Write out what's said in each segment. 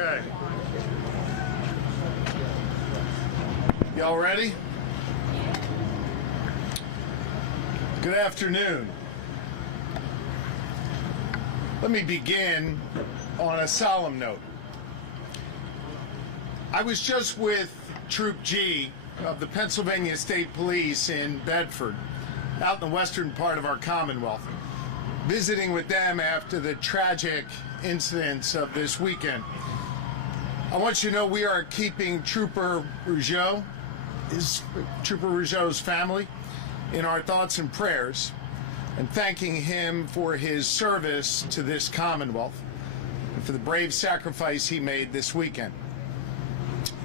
Okay. Y'all ready? Good afternoon. Let me begin on a solemn note. I was just with Troop G of the Pennsylvania State Police in Bedford, out in the western part of our Commonwealth, visiting with them after the tragic incidents of this weekend. I want you to know we are keeping Trooper Rougeau's family in our thoughts and prayers, and thanking him for his service to this Commonwealth and for the brave sacrifice he made this weekend.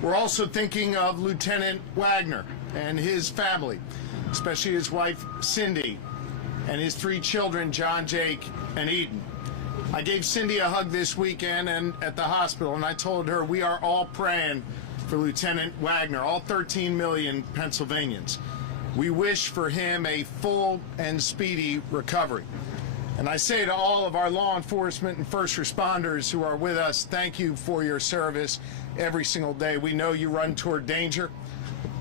We're also thinking of Lieutenant Wagner and his family, especially his wife Cindy and his 3 children, John, Jake, and Eden. I gave Cindy a hug this weekend and at the hospital, and I told her we are all praying for Lieutenant Wagner, all 13 million Pennsylvanians. We wish for him a full and speedy recovery. And I say to all of our law enforcement and first responders who are with us, thank you for your service every single day. We know you run toward danger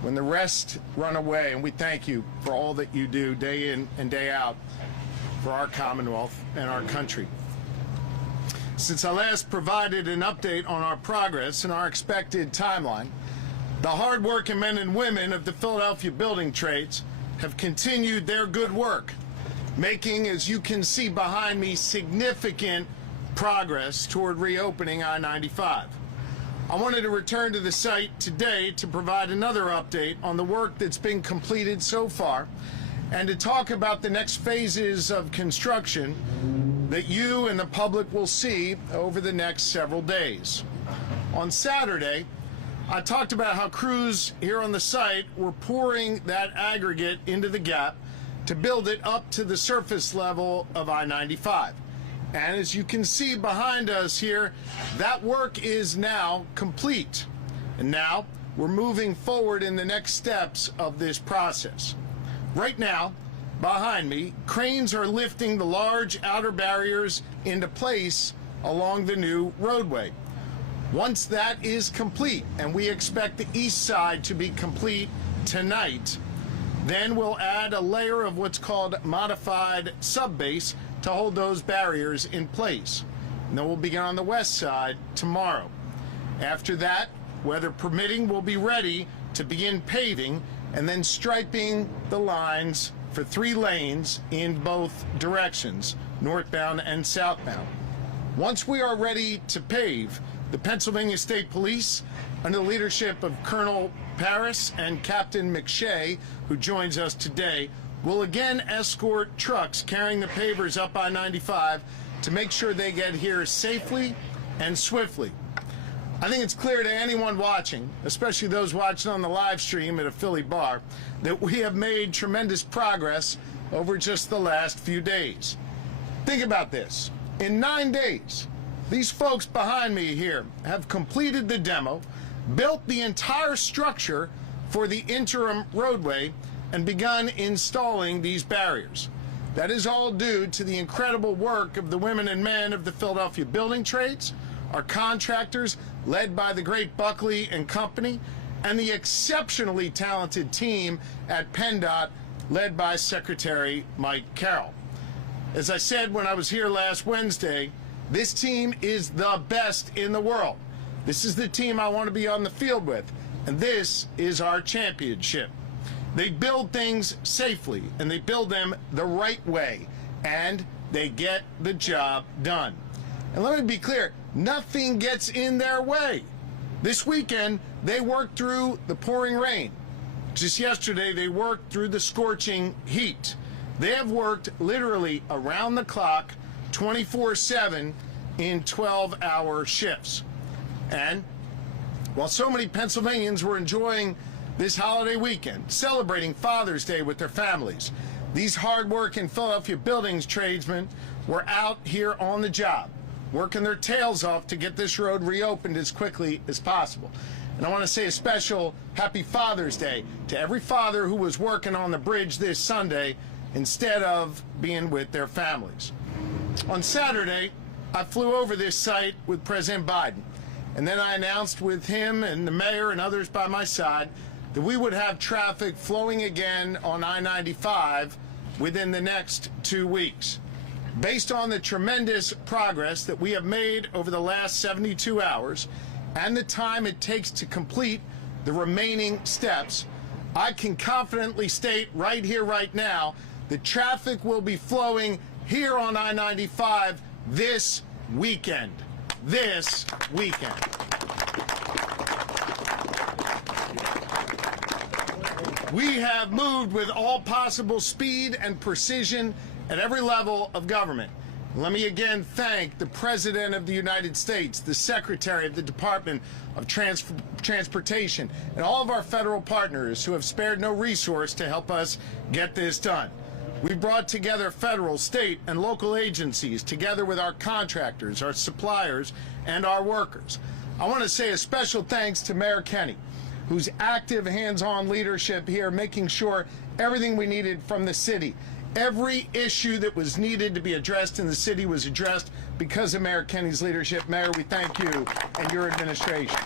when the rest run away, and we thank you for all that you do day in and day out for our Commonwealth and our country. Since I last provided an update on our progress and our expected timeline, the hard-working men and women of the Philadelphia building trades have continued their good work, making, as you can see behind me, significant progress toward reopening I-95. I wanted to return to the site today to provide another update on the work that's been completed so far and to talk about the next phases of construction that you and the public will see over the next several days. On Saturday, I talked about how crews here on the site were pouring that aggregate into the gap to build it up to the surface level of I-95. And as you can see behind us here, that work is now complete. And now we're moving forward in the next steps of this process. Right now, behind me, cranes are lifting the large outer barriers into place along the new roadway. Once that is complete, and we expect the east side to be complete tonight, then we'll add a layer of what's called modified subbase to hold those barriers in place. And then we'll begin on the west side tomorrow. After that, weather permitting, we'll be ready to begin paving and then striping the lines for 3 lanes in both directions, northbound and southbound. Once we are ready to pave, the Pennsylvania State Police, under the leadership of Colonel Paris and Captain McShay, who joins us today, will again escort trucks carrying the pavers up I-95 to make sure they get here safely and swiftly. I think it's clear to anyone watching, especially those watching on the live stream at a Philly bar, that we have made tremendous progress over just the last few days. Think about this. In 9 days, these folks behind me here have completed the demo, built the entire structure for the interim roadway, and begun installing these barriers. That is all due to the incredible work of the women and men of the Philadelphia building trades, our contractors, led by the great Buckley and Company, and the exceptionally talented team at PennDOT, led by Secretary Mike Carroll. As I said when I was here last Wednesday, this team is the best in the world. This is the team I want to be on the field with, and this is our championship. They build things safely, and they build them the right way, and they get the job done. And let me be clear, nothing gets in their way. This weekend, they worked through the pouring rain. Just yesterday, they worked through the scorching heat. They have worked literally around the clock, 24/7 in 12-hour shifts. And while so many Pennsylvanians were enjoying this holiday weekend, celebrating Father's Day with their families, these hard-working Philadelphia buildings tradesmen were out here on the job, working their tails off to get this road reopened as quickly as possible. And I want to say a special happy Father's Day to every father who was working on the bridge this Sunday instead of being with their families. On Saturday, I flew over this site with President Biden, and then I announced with him and the mayor and others by my side that we would have traffic flowing again on I-95 within the next 2 weeks. Based on the tremendous progress that we have made over the last 72 hours and the time it takes to complete the remaining steps, I can confidently state right here, right now, that traffic will be flowing here on I-95 this weekend. This weekend. We have moved with all possible speed and precision at every level of government. Let me again thank the President of the United States, the Secretary of the Department of Transportation, and all of our federal partners who have spared no resource to help us get this done. We've brought together federal, state, and local agencies together with our contractors, our suppliers, and our workers. I want to say a special thanks to Mayor Kenney, whose active hands-on leadership here, making sure everything we needed from the city, every issue that was needed to be addressed in the city was addressed because of Mayor Kenney's leadership. Mayor, we thank you and your administration.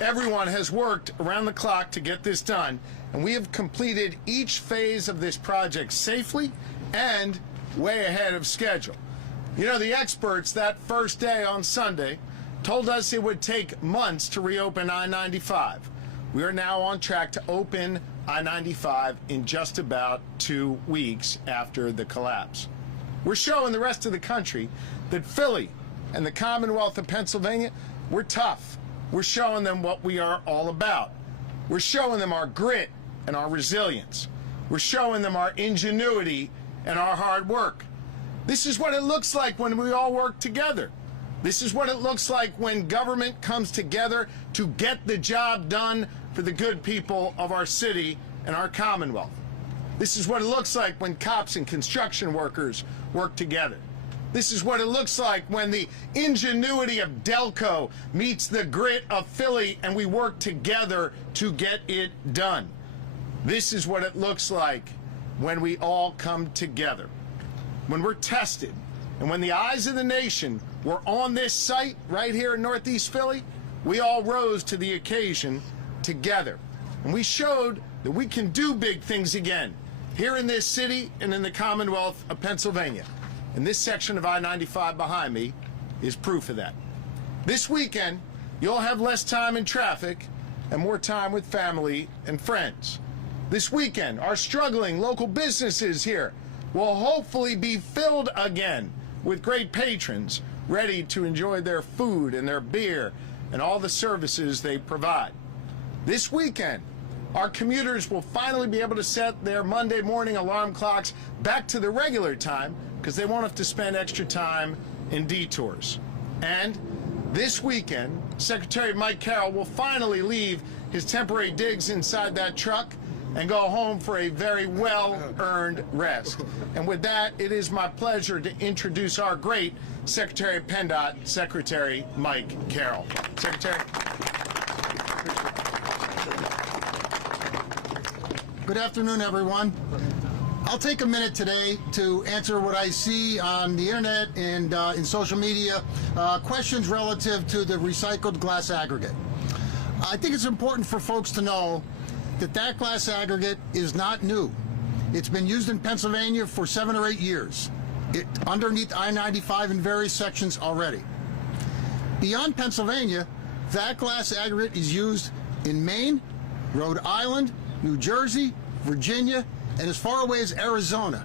Everyone has worked around the clock to get this done, and we have completed each phase of this project safely and way ahead of schedule. You know, the experts that first day on Sunday told us it would take months to reopen I-95. We are now on track to open I-95 in just about 2 weeks after the collapse. We're showing the rest of the country that Philly and the Commonwealth of Pennsylvania, we're tough. We're showing them what we are all about. We're showing them our grit and our resilience. We're showing them our ingenuity and our hard work. This is what it looks like when we all work together. This is what it looks like when government comes together to get the job done for the good people of our city and our Commonwealth. This is what it looks like when cops and construction workers work together. This is what it looks like when the ingenuity of Delco meets the grit of Philly and we work together to get it done. This is what it looks like when we all come together. When we're tested and when the eyes of the nation were on this site right here in Northeast Philly, we all rose to the occasion together. And we showed that we can do big things again here in this city and in the Commonwealth of Pennsylvania. And this section of I-95 behind me is proof of that. This weekend, you'll have less time in traffic and more time with family and friends. This weekend, our struggling local businesses here will hopefully be filled again with great patrons ready to enjoy their food and their beer and all the services they provide. This weekend, our commuters will finally be able to set their Monday morning alarm clocks back to the regular time because they won't have to spend extra time in detours. And this weekend, Secretary Mike Carroll will finally leave his temporary digs inside that truck and go home for a very well-earned rest. And with that, it is my pleasure to introduce our great Secretary of PennDOT, Secretary Mike Carroll. Secretary. Good afternoon, everyone. I'll take a minute today to answer what I see on the internet and in social media, questions relative to the recycled glass aggregate. I think it's important for folks to know that that glass aggregate is not new. It's been used in Pennsylvania for 7 or 8 years, underneath I-95 in various sections already. Beyond Pennsylvania, that glass aggregate is used in Maine, Rhode Island, New Jersey, Virginia, and as far away as Arizona.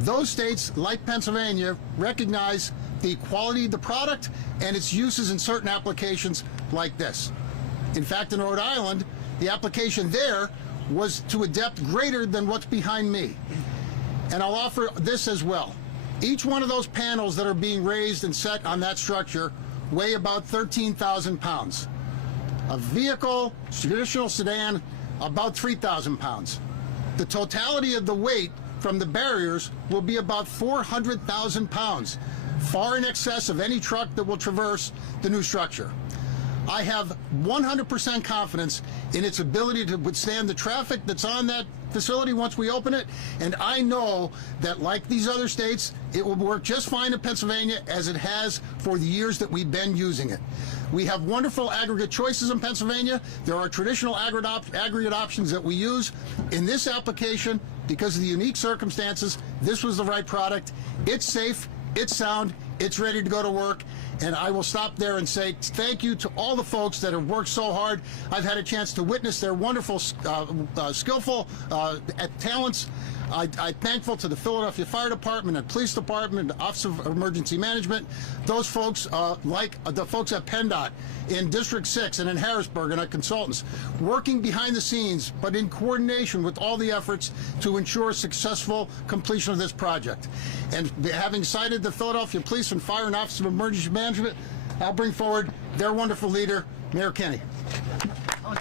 Those states, like Pennsylvania, recognize the quality of the product and its uses in certain applications like this. In fact, in Rhode Island, the application there was to a depth greater than what's behind me. And I'll offer this as well. Each one of those panels that are being raised and set on that structure weigh about 13,000 pounds. A vehicle, traditional sedan, about 3,000 pounds. The totality of the weight from the barriers will be about 400,000 pounds, far in excess of any truck that will traverse the new structure. I have 100% confidence in its ability to withstand the traffic that's on that facility once we open it, and I know that like these other states, it will work just fine in Pennsylvania as it has for the years that we've been using it. We have wonderful aggregate choices in Pennsylvania. There are traditional aggregate options that we use. In this application, because of the unique circumstances, this was the right product. It's safe, it's sound, it's ready to go to work. And I will stop there and say thank you to all the folks that have worked so hard. I've had a chance to witness their wonderful, skillful talents. I'm thankful to the Philadelphia Fire Department and Police Department, the Office of Emergency Management. Those folks, like the folks at PennDOT in District 6 and in Harrisburg and our consultants, working behind the scenes, but in coordination with all the efforts to ensure successful completion of this project. And having cited the Philadelphia Police and Fire and Office of Emergency Management, I'll bring forward their wonderful leader, Mayor Kenny. I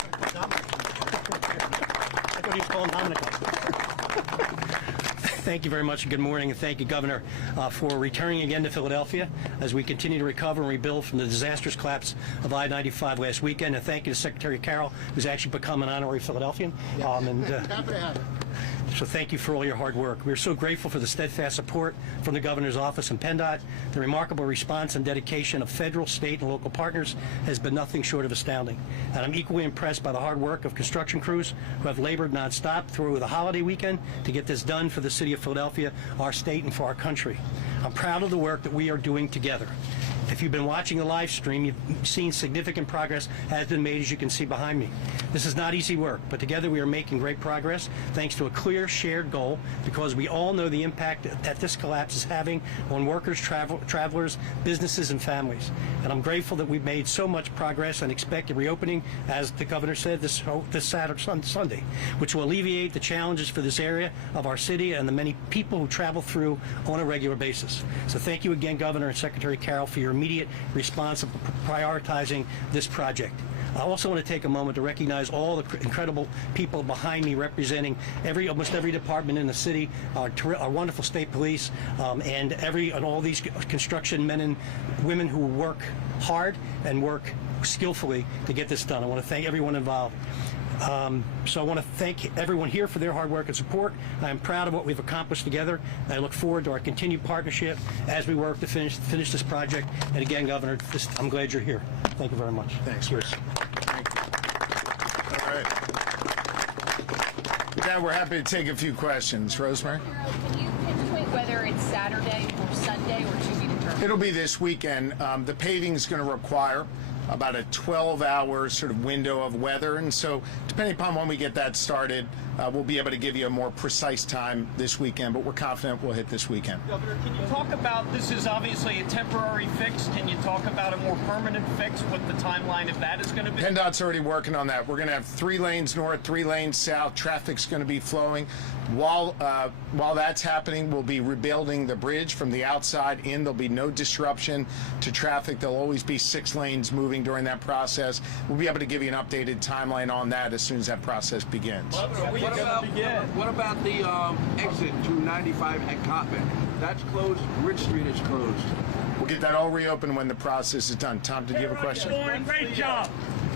thought he was calling Dominic. Thank you very much, and good morning, and thank you, Governor, for returning again to Philadelphia as we continue to recover and rebuild from the disastrous collapse of I-95 last weekend. And thank you to Secretary Carroll, who's actually become an honorary Philadelphian. Happy to have it. So thank you for all your hard work. We're so grateful for the steadfast support from the Governor's Office and PennDOT. The remarkable response and dedication of federal, state, and local partners has been nothing short of astounding. And I'm equally impressed by the hard work of construction crews who have labored nonstop through the holiday weekend to get this done for the city of Philadelphia, our state, and for our country. I'm proud of the work that we are doing together. If you've been watching the live stream, you've seen significant progress has been made, as you can see behind me. This is not easy work, but together we are making great progress thanks to a clear shared goal, because we all know the impact that this collapse is having on workers, travelers, businesses, and families. And I'm grateful that we've made so much progress and expect a reopening, as the Governor said, this Saturday, Sunday, which will alleviate the challenges for this area of our city and the many people who travel through on a regular basis. So thank you again, Governor and Secretary Carroll, for your immediate response of prioritizing this project. I also want to take a moment to recognize all the incredible people behind me representing almost every department in the city, our wonderful state police, and all these construction men and women who work hard and work skillfully to get this done. I want to thank everyone involved. So I want to thank everyone here for their hard work and support. I am proud of what we've accomplished together. I look forward to our continued partnership as we work to finish this project. And again, Governor, I'm glad you're here. Thank you very much. Thanks, Chris. Thank you. All right. With that, we're happy to take a few questions. Rosemary? Can you pinpoint whether it's Saturday or Sunday or to be determined? It'll be this weekend. The paving is going to require about a 12-hour sort of window of weather, and so depending upon when we get that started, we'll be able to give you a more precise time this weekend, but we're confident we'll hit this weekend. Governor, can you talk about, this is obviously a temporary fix, can you talk about a more permanent fix, what the timeline of that is going to be? PennDOT's already working on that. We're going to have 3 lanes north, 3 lanes south. Traffic's going to be flowing. While that's happening, we'll be rebuilding the bridge from the outside in. There'll be no disruption to traffic. There'll always be 6 lanes moving during that process. We'll be able to give you an updated timeline on that as soon as that process begins. What about the exit to 95 at Cottman? That's closed. Rich Street is closed. We'll get that all reopened when the process is done. Tom, did you have a question? You're doing a great job.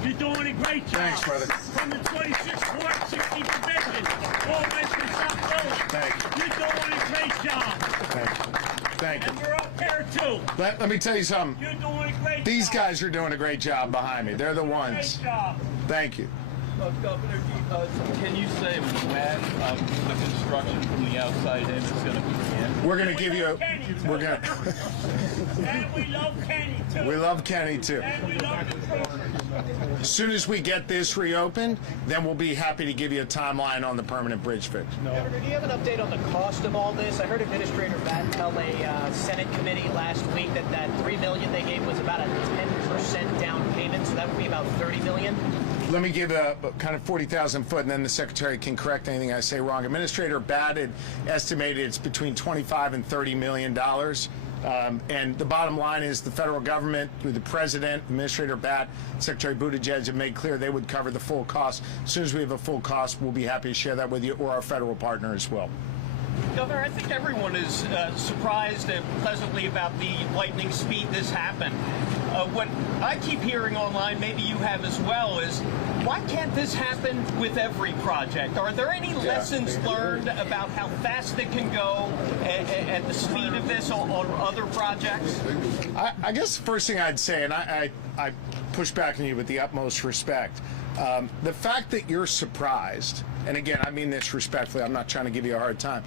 You're doing a great job. Thanks, brother. From the 26th Ward, 60 division, all Western South Philly. Thank you. You're doing a great job. Thank you. Thank you. And we're up there too. Let me tell you something. You're doing a great job. These guys are doing a great job behind me. They're the ones. Great job. Thank you. Governor, can you say when the construction from the outside in is going to begin? We're going to give you a... We're going to... And we love Kenny too. We love Kenny too. And we love the program. As soon as we get this reopened, then we'll be happy to give you a timeline on the permanent bridge fix. Governor, do you have an update on the cost of all this? I heard Administrator Batten tell a Senate committee last week that $3 million they gave was about a 10% down payment, so that would be about $30 million. Let me give a kind of 40,000 foot, and then the Secretary can correct anything I say wrong. Administrator Batten estimated it's between $25 and $30 million. And the bottom line is the federal government, through the President, Administrator Batten, Secretary Buttigieg, have made clear they would cover the full cost. As soon as we have a full cost, we'll be happy to share that with you, or our federal partner as well. Governor, I think everyone is surprised and pleasantly about the lightning speed this happened. what I keep hearing online, maybe you have as well, is why can't this happen with every project? Are there any lessons learned about how fast it can go and the speed of this on other projects? I guess the first thing I'd say, and I push back on you with the utmost respect, the fact that you're surprised, and again, I mean this respectfully, I'm not trying to give you a hard time,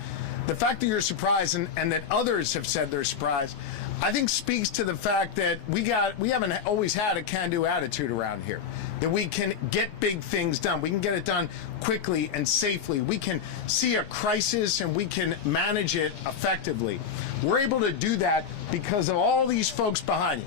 the fact that you're surprised and that others have said they're surprised, I think speaks to the fact that we haven't always had a can-do attitude around here. That we can get big things done. We can get it done quickly and safely. We can see a crisis and we can manage it effectively. We're able to do that because of all these folks behind you.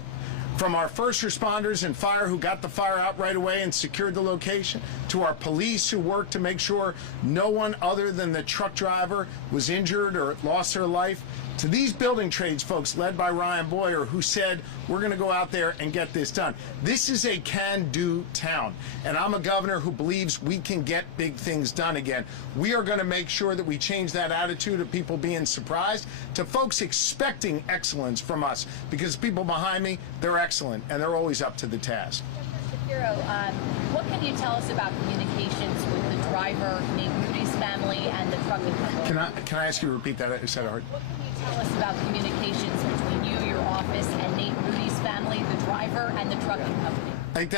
From our first responders and fire who got the fire out right away and secured the location, to our police who worked to make sure no one other than the truck driver was injured or lost their life, to these building trades folks led by Ryan Boyer who said, we're going to go out there and get this done. This is a can-do town, and I'm a governor who believes we can get big things done again. We are going to make sure that we change that attitude of people being surprised to folks expecting excellence from us, because people behind me, they're excellent, and they're always up to the task. Shapiro, what can you tell us about communications with the driver, Nate Rudy's family, and the trucking company? Can I ask you to repeat that? I said it hard. What can you tell us about communications between you, your office, and Nate Rudy's family, the driver, and the trucking company? I think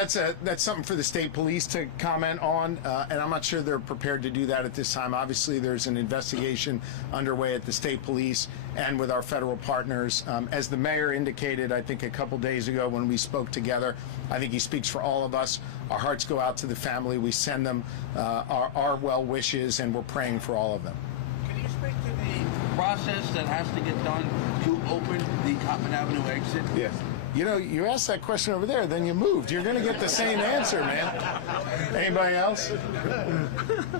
that's something for the state police to comment on, and I'm not sure they're prepared to do that at this time. Obviously, there's an investigation underway at the state police and with our federal partners. As the mayor indicated, I think a couple days ago when we spoke together, I think he speaks for all of us. Our hearts go out to the family. We send them our well wishes, and we're praying for all of them. Can you speak to the process that has to get done to open the Cottman Avenue exit? Yes. You know, you asked that question over there, then you moved. You're going to get the same answer, man. Anybody else? Go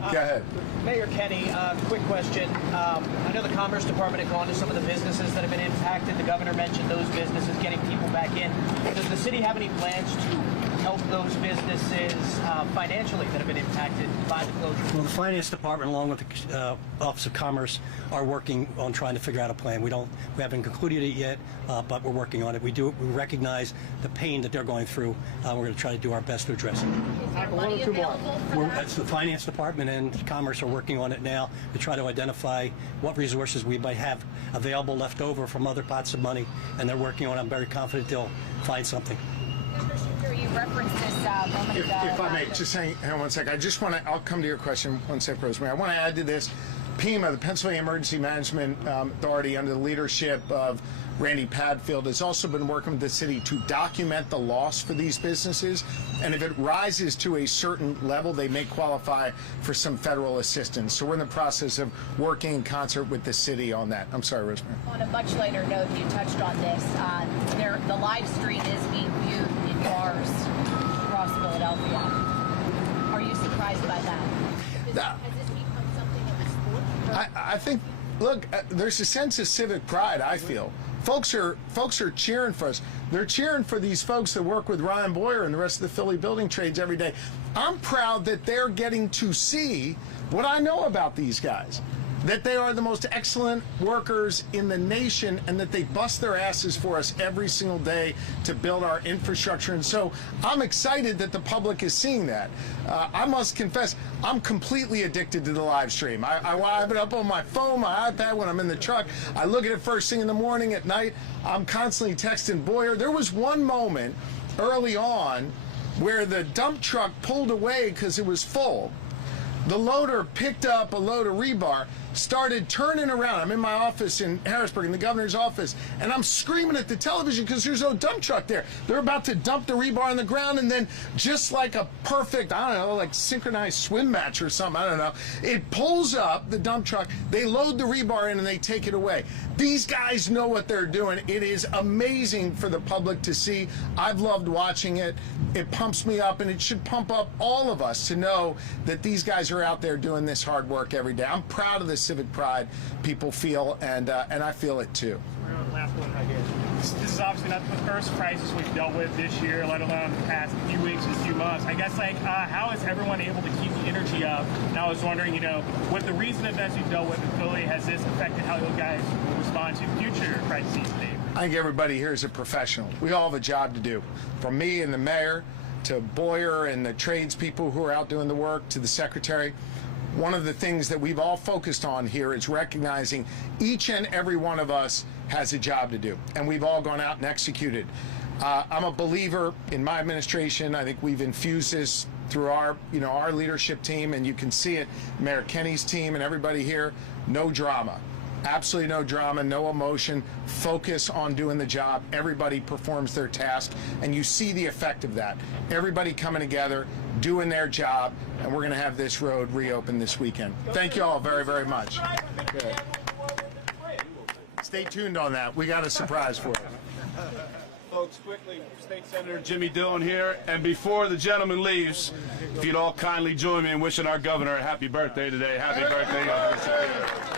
ahead. Mayor Kenny, quick question. I know the Commerce Department had gone to some of the businesses that have been impacted. The governor mentioned those businesses getting people back in. Does the city have any plans to help those businesses financially that have been impacted by the closure? Well, the Finance Department, along with the Office of Commerce, are working on trying to figure out a plan. We haven't concluded it yet, but we're working on it. We recognize the pain that they're going through. We're going to try to do our best to address it. Is there money available for that? That's the Finance Department and Commerce are working on it now to try to identify what resources we might have available left over from other pots of money, and they're working on it. I'm very confident they'll find something. You referenced this moment ago. If I may, just hang on one second. I just want to, I'll come to your question one second, Rosemary. I want to add to this. PEMA, the Pennsylvania Emergency Management Authority, under the leadership of Randy Padfield, has also been working with the city to document the loss for these businesses. And if it rises to a certain level, they may qualify for some federal assistance. So we're in the process of working in concert with the city on that. I'm sorry, Rosemary. On a much later note, you touched on this. The live stream is being viewed in bars across Philadelphia. Are you surprised by that? Has this become something of a sport? I think, look, there's a sense of civic pride, I feel. Folks are cheering for us. They're cheering for these folks that work with Ryan Boyer and the rest of the Philly building trades every day. I'm proud that they're getting to see what I know about these guys. That they are the most excellent workers in the nation and that they bust their asses for us every single day to build our infrastructure. And so I'm excited that the public is seeing that. I must confess, I'm completely addicted to the live stream. I have it up on my phone, my iPad when I'm in the truck. I look at it first thing in the morning, at night. I'm constantly texting Boyer. There was one moment early on where the dump truck pulled away because it was full. The loader picked up a load of rebar, started turning around. I'm in my office in Harrisburg, in the governor's office, and I'm screaming at the television because there's no dump truck there. They're about to dump the rebar on the ground, and then just like a perfect, I don't know, like synchronized swim match or something, I don't know, it pulls up, the dump truck, they load the rebar in and they take it away. These guys know what they're doing. It is amazing for the public to see. I've loved watching it. It pumps me up, and it should pump up all of us to know that these guys are out there doing this hard work every day. I'm proud of the civic pride people feel, and I feel it too. Last one, I guess. This is obviously not the first crisis we've dealt with this year, let alone the past few weeks and few months. I guess, how is everyone able to keep the energy up? And I was wondering, with the recent events we've dealt with in Philly, has this affected how you guys will respond to future crises today? I think everybody here is a professional. We all have a job to do, from me and the mayor to Boyer and the tradespeople who are out doing the work to the secretary. One of the things that we've all focused on here is recognizing each and every one of us has a job to do, and we've all gone out and executed. I'm a believer in my administration. I think we've infused this through our leadership team, and you can see it, Mayor Kenny's team and everybody here. No drama. Absolutely no drama, no emotion, focus on doing the job. Everybody performs their task, and you see the effect of that. Everybody coming together, doing their job, and we're going to have this road reopened this weekend. Thank you all very, very much. Good. Stay tuned on that. We got a surprise for you. Folks, quickly, State Senator Jimmy Dillon here, and before the gentleman leaves, if you'd all kindly join me in wishing our governor a happy birthday today. Happy birthday, Governor Shapiro.